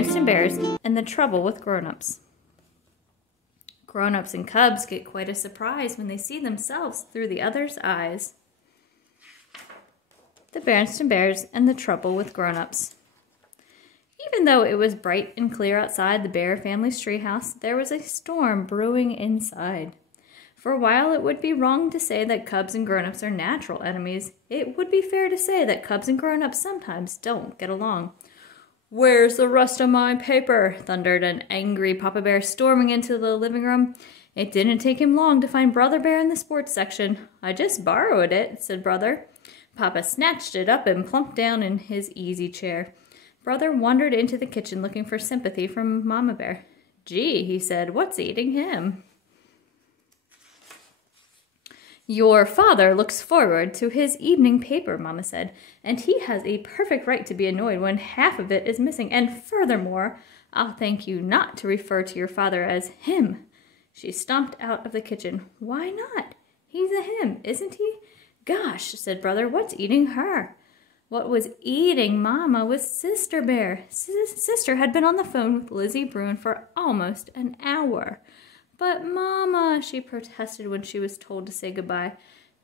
Berenstain Bears and the Trouble with Grownups. Grownups and cubs get quite a surprise when they see themselves through the other's eyes. The Berenstain Bears and the Trouble with Grownups. Even though it was bright and clear outside the Bear family's treehouse, there was a storm brewing inside. For while it would be wrong to say that cubs and grownups are natural enemies, it would be fair to say that cubs and grownups sometimes don't get along. "Where's the rest of my paper?" thundered an angry Papa Bear, storming into the living room. It didn't take him long to find Brother Bear in the sports section. "I just borrowed it," said Brother. Papa snatched it up and plumped down in his easy chair. Brother wandered into the kitchen looking for sympathy from Mama Bear. "Gee," he said, "what's eating him?" "Your father looks forward to his evening paper," Mama said, "and he has a perfect right to be annoyed when half of it is missing. And furthermore, I'll thank you not to refer to your father as him." She stomped out of the kitchen. "Why not? He's a him, isn't he?" "Gosh," said Brother, "what's eating her?" What was eating Mama was Sister Bear. Sister had been on the phone with Lizzie Bruin for almost an hour. "But Mama," she protested when she was told to say goodbye.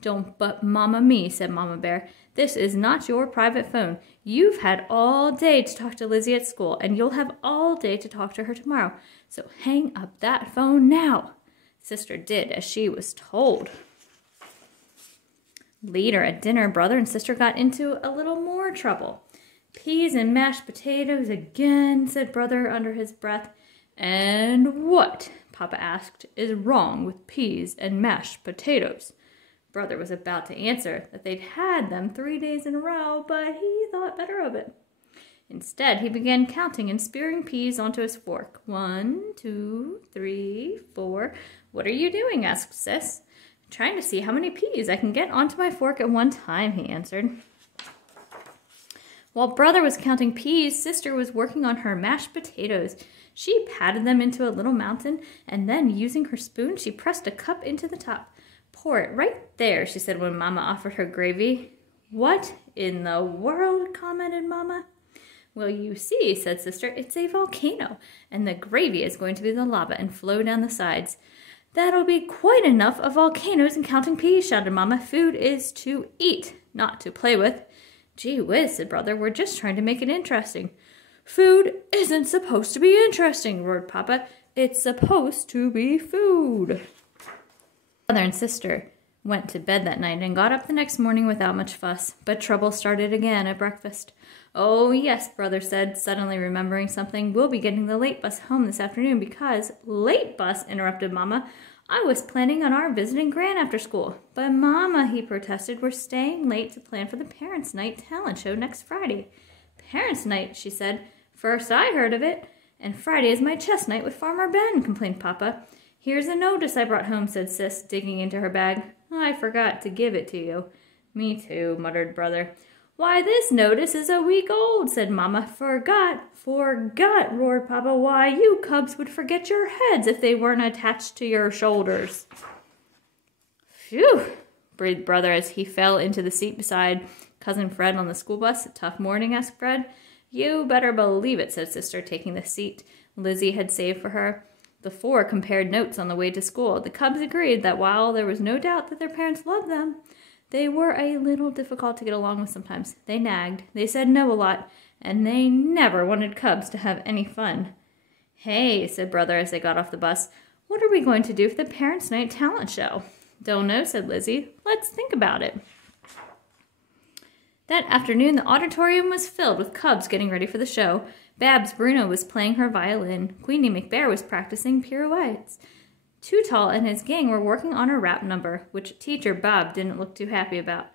"Don't but Mama me," said Mama Bear. "This is not your private phone. You've had all day to talk to Lizzie at school, and you'll have all day to talk to her tomorrow. So hang up that phone now." Sister did as she was told. Later at dinner, Brother and Sister got into a little more trouble. "Peas and mashed potatoes again," said Brother under his breath. "And what," Papa asked, "is wrong with peas and mashed potatoes?" Brother was about to answer that they'd had them 3 days in a row, but he thought better of it. Instead, he began counting and spearing peas onto his fork. 1, 2, 3, 4. "What are you doing?" asked Sis. "Trying to see how many peas I can get onto my fork at one time," he answered. While Brother was counting peas, Sister was working on her mashed potatoes. She patted them into a little mountain, and then, using her spoon, she pressed a cup into the top. "Pour it right there," she said when Mama offered her gravy. "What in the world?" commented Mama. "Well, you see," said Sister, "it's a volcano, and the gravy is going to be the lava and flow down the sides." "That'll be quite enough of volcanoes and counting peas," shouted Mama. "Food is to eat, not to play with." "Gee whiz," said Brother, "we're just trying to make it interesting." "Food isn't supposed to be interesting," roared Papa. "It's supposed to be food." Brother and Sister went to bed that night and got up the next morning without much fuss, but trouble started again at breakfast. "Oh, yes," Brother said, suddenly remembering something. "We'll be getting the late bus home this afternoon because—" "Late bus?" interrupted Mama. "I was planning on our visiting Gran after school." "But Mama," he protested, "we're staying late to plan for the Parents' Night talent show next Friday." "Parents' Night," she said. "First I heard of it." "And Friday is my chess night with Farmer Ben," complained Papa. "Here's a notice I brought home," said Sis, digging into her bag. "I forgot to give it to you." "Me too," muttered Brother. "Why, this notice is a week old," said Mama. "Forgot, roared Papa. "Why, you cubs would forget your heads if they weren't attached to your shoulders." "Phew," breathed Brother as he fell into the seat beside Cousin Fred on the school bus. "Tough morning?" asked Fred. "You better believe it," said Sister, taking the seat Lizzie had saved for her. The four compared notes on the way to school. The cubs agreed that while there was no doubt that their parents loved them, they were a little difficult to get along with sometimes. They nagged, they said no a lot, and they never wanted cubs to have any fun. "Hey," said Brother as they got off the bus, "what are we going to do for the Parents' Night talent show?" "Don't know," said Lizzie. "Let's think about it." That afternoon, the auditorium was filled with cubs getting ready for the show. Babs Bruno was playing her violin. Queenie McBear was practicing pirouettes. Too Tall and his gang were working on a rap number, which Teacher Bob didn't look too happy about.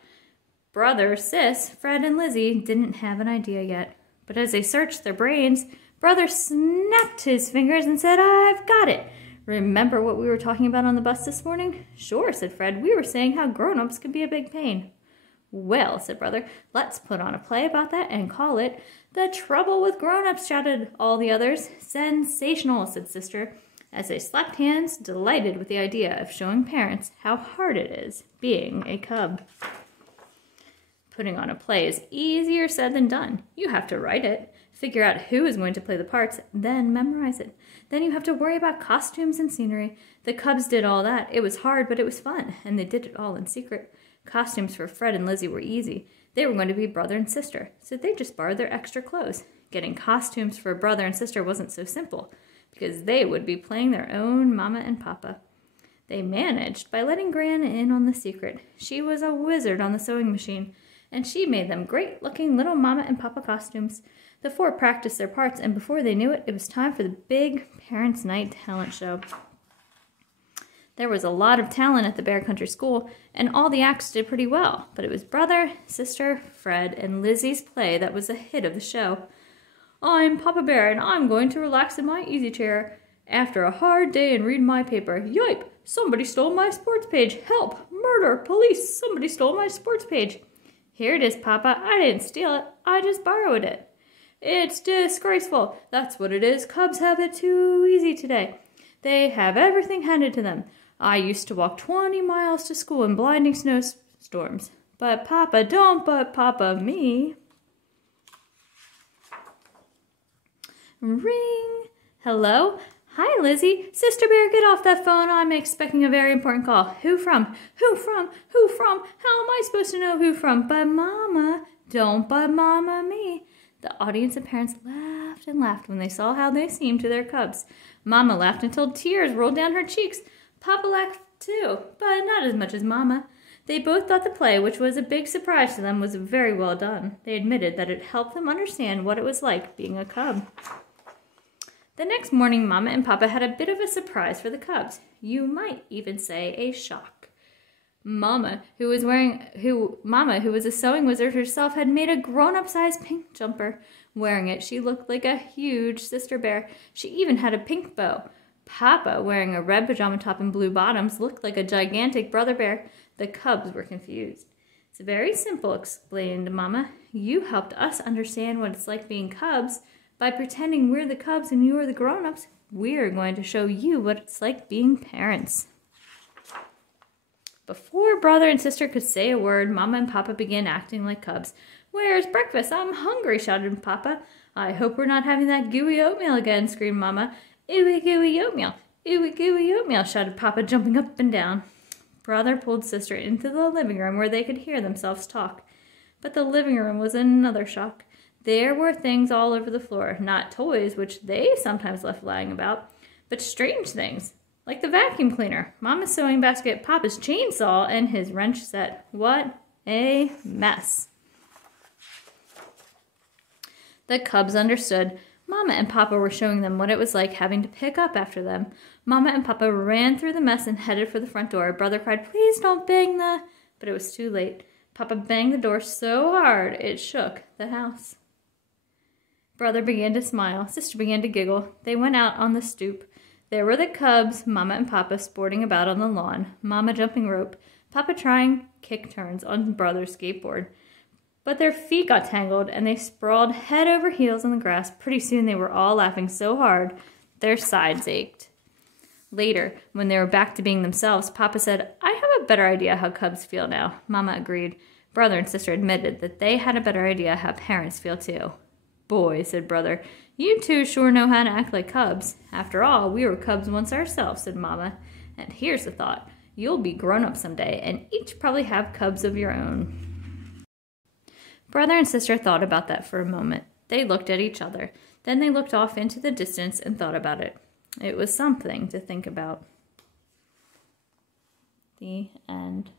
Brother, Sis, Fred, and Lizzie didn't have an idea yet. But as they searched their brains, Brother snapped his fingers and said, "I've got it! Remember what we were talking about on the bus this morning?" "Sure," said Fred. "We were saying how grown-ups could be a big pain." "Well," said Brother, "let's put on a play about that and call it The Trouble with Grownups," shouted all the others. "Sensational," said Sister, as they slapped hands, delighted with the idea of showing parents how hard it is being a cub. Putting on a play is easier said than done. You have to write it, figure out who is going to play the parts, then memorize it. Then you have to worry about costumes and scenery. The Cubs did all that. It was hard, but it was fun, and they did it all in secret. Costumes for Fred and Lizzie were easy. They were going to be brother and sister, so they just borrowed their extra clothes. Getting costumes for brother and sister wasn't so simple, because they would be playing their own Mama and Papa. They managed by letting Gran in on the secret. She was a wizard on the sewing machine, and she made them great-looking little Mama and Papa costumes. The four practiced their parts, and before they knew it, it was time for the big Parents' Night talent show. There was a lot of talent at the Bear Country School, and all the acts did pretty well, but it was brother, sister, Fred, and Lizzie's play that was the hit of the show. I'm Papa Bear, and I'm going to relax in my easy chair after a hard day and read my paper. Yipe! Somebody stole my sports page. Help! Murder! Police! Somebody stole my sports page. Here it is, Papa. I didn't steal it. I just borrowed it. It's disgraceful. That's what it is. Cubs have it too easy today. They have everything handed to them. I used to walk 20 miles to school in blinding snowstorms. But Papa, don't but Papa me. Ring. Hello? Hi, Lizzie. Sister Bear, get off that phone. I'm expecting a very important call. Who from? Who from? Who from? How am I supposed to know who from? But Mama. Don't but Mama me. The audience and parents laughed and laughed when they saw how they seemed to their cubs. Mama laughed until tears rolled down her cheeks. Papa laughed too, but not as much as Mama. They both thought the play, which was a big surprise to them, was very well done. They admitted that it helped them understand what it was like being a cub. The next morning, Mama and Papa had a bit of a surprise for the cubs. You might even say a shock. Mama, who was a sewing wizard herself, had made a grown-up-sized pink jumper. Wearing it, she looked like a huge sister bear. She even had a pink bow. Papa, wearing a red pajama top and blue bottoms, looked like a gigantic brother bear. The cubs were confused. It's very simple, explained Mama. You helped us understand what it's like being cubs. By pretending we're the cubs and you're the grown-ups, we're going to show you what it's like being parents. Before brother and sister could say a word, Mama and Papa began acting like cubs. Where's breakfast? I'm hungry, shouted Papa. I hope we're not having that gooey oatmeal again, screamed Mama. Ooey gooey oatmeal, ooey gooey oatmeal, shouted Papa, jumping up and down. Brother pulled sister into the living room where they could hear themselves talk. But the living room was another shock. There were things all over the floor, not toys, which they sometimes left lying about, but strange things, like the vacuum cleaner, Mama's sewing basket, Papa's chainsaw, and his wrench set. What a mess. The cubs understood. Mama and Papa were showing them what it was like having to pick up after them. Mama and Papa ran through the mess and headed for the front door. Brother cried, please don't bang the... But it was too late. Papa banged the door so hard it shook the house. Brother began to smile. Sister began to giggle. They went out on the stoop. There were the cubs, Mama and Papa sporting about on the lawn. Mama jumping rope. Papa trying kick turns on Brother's skateboard. But their feet got tangled, and they sprawled head over heels on the grass. Pretty soon they were all laughing so hard, their sides ached. Later, when they were back to being themselves, Papa said, I have a better idea how cubs feel now. Mama agreed. Brother and sister admitted that they had a better idea how parents feel too. Boy, said Brother, you two sure know how to act like cubs. After all, we were cubs once ourselves, said Mama. And here's the thought. You'll be grown up someday, and each probably have cubs of your own. Brother and sister thought about that for a moment. They looked at each other. Then they looked off into the distance and thought about it. It was something to think about. The end.